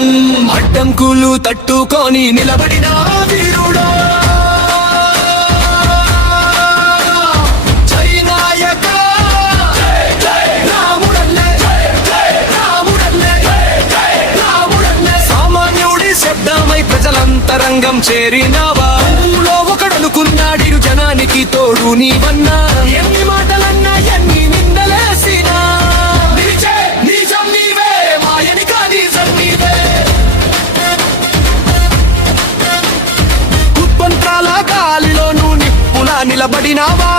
యుద్ధం అడ్డంకులు తట్టుకొని నిలబడిన వీరుడా ప్రజలంతరంగం చేరినావా ఒకడనుకున్నాడు జనానికి తోడు నీవన్నా ఎన్ని మాటలన్నా ఎన్ని నిందలేసినా నిజం నీవే మాయని కానీజం నీవే కుత్పంత్రాల గాలిలోనూ నిప్పులా నిలబడినావా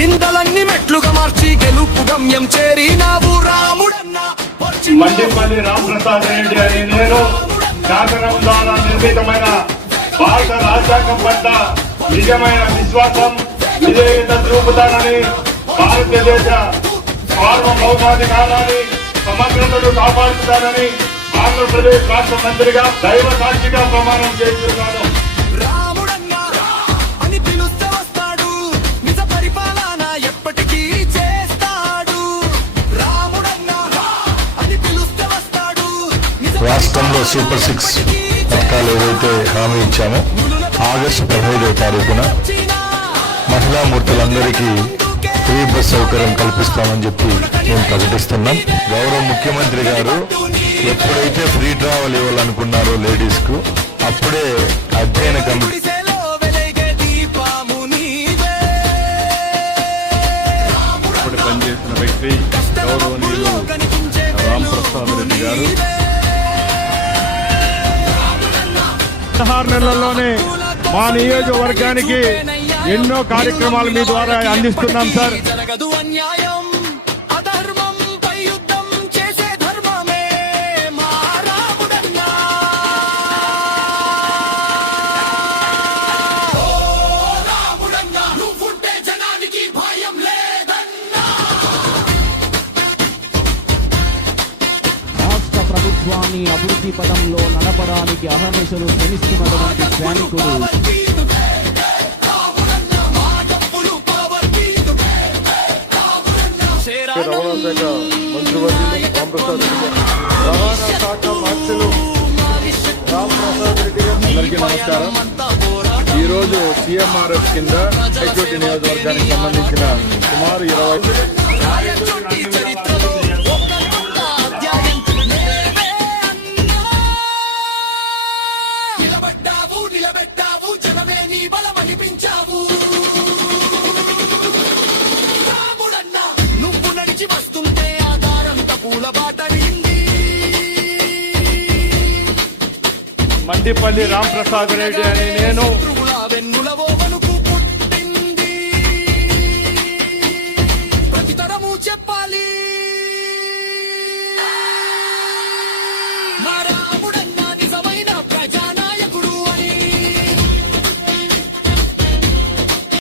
నిందలన్నీ మెట్లుగా మార్చి గెలుపు గమ్యం చేరినావు రాముడన్నా. మండిపల్లి రామప్రసాద్ రెడ్డి అని నేను శాసనం ద్వారా నిర్మితమైన భారత రాజ్యాంగం పట్ల నిజమైన విశ్వాసం విధేయత చూపుతానని భారతదేశ సార్వభౌమాధికారాన్ని సమగ్రతను కాపాడుతానని ఆంధ్రప్రదేశ్ రాష్ట్ర మంత్రిగా దైవ సాక్షిగా ప్రమాణం చేస్తున్నాను. రాష్ట్రంలో సూపర్ 6 పథకాలు ఏవైతే హామీ ఇచ్చామో ఆగస్టు 15వ తారీఖున మహిళామూర్తులందరికీ ఫ్రీ బస్ సౌకర్యం కల్పిస్తామని చెప్పి మేము ప్రకటిస్తున్నాం. గౌరవ ముఖ్యమంత్రి గారు ఎప్పుడైతే ఫ్రీ ట్రావెల్ ఇవ్వాలనుకున్నారో లేడీస్ కు అప్పుడే అధ్యయన కమిటీ పనిచేసిన వ్యక్తి గౌరవనీయులు రామప్రసాద్ రెడ్డి గారు 16 నెలల్లోనే మా నియోజకవర్గానికి ఎన్నో కార్యక్రమాలు మీ ద్వారా అందిస్తున్నాం సార్. ప్రభుత్వాన్ని అభివృద్ధి పదంలో నడపడానికి అహర్నిశలు శ్రమిస్తున్నటువంటి సైనికుడు అందరికీ నమస్కారం. ఈరోజు సిఎంఆర్ఎఫ్ కింద హైకోర్టు నియోజకవర్గానికి సంబంధించిన సుమారు 20 మండిపల్లి రామప్రసాద్ రెడ్డి అని నేను ప్రతితరము చెప్పాలి.